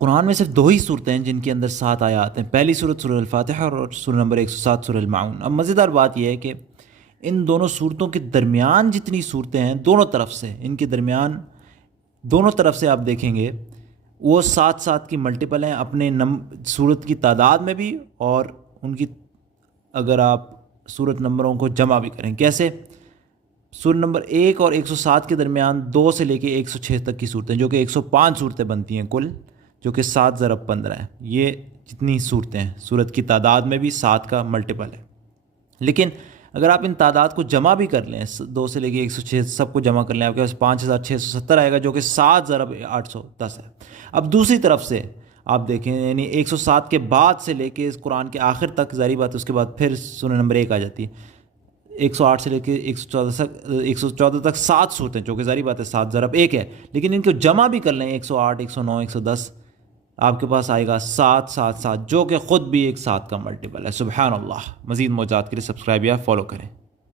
قرآن میں صرف 2 ہی صورتیں ہیں جن کے اندر 7 آیات ہیں، پہلی صورت سورہ الفاتحہ اور سورہ نمبر 107 سورہ المعون۔ اب مزیدار بات یہ ہے کہ ان دونوں صورتوں کے درمیان جتنی صورتیں ہیں دونوں طرف سے، ان کے درمیان دونوں طرف سے آپ دیکھیں گے وہ 7 7 کی ملٹیپل ہیں اپنے صورت کی تعداد میں بھی، اور ان کی اگر آپ صورت نمبروں کو جمع بھی کریں۔ کیسے؟ سورہ نمبر 1 اور 107 کے درمیان 2 سے لے کے 106 تک کی صورتیں، جو کہ 105 صورتیں بنتی ہیں کل، جو کہ 7 ضرب 15 ہے۔ یہ جتنی صورتیں ہیں صورت کی تعداد میں بھی 7 کا ملٹیپل ہے۔ لیکن اگر آپ ان تعداد کو جمع بھی کر لیں، 2 سے لے کے 106 سب کو جمع کر لیں، آپ کے پاس 5670 آئے گا، جو کہ 7 ضرب 810 ہے۔ اب دوسری طرف سے آپ دیکھیں، یعنی 107 کے بعد سے لے کے اس قرآن کے آخر تک، ظاہری بات ہے اس کے بعد پھر سورہ نمبر 1 آ جاتی ہے۔ 108 سے لے کے 114 تک 7 صورتیں، جو کہ ظاہری بات ہے 7 ضرب 1 ہے، لیکن ان کو جمع بھی کر لیں 108 109 110، آپ کے پاس آئے گا 7 7 7، جو کہ خود بھی ایک 7 کا ملٹیپل ہے۔ سبحان اللہ۔ مزید موضوعات کے لیے سبسکرائب یا فالو کریں۔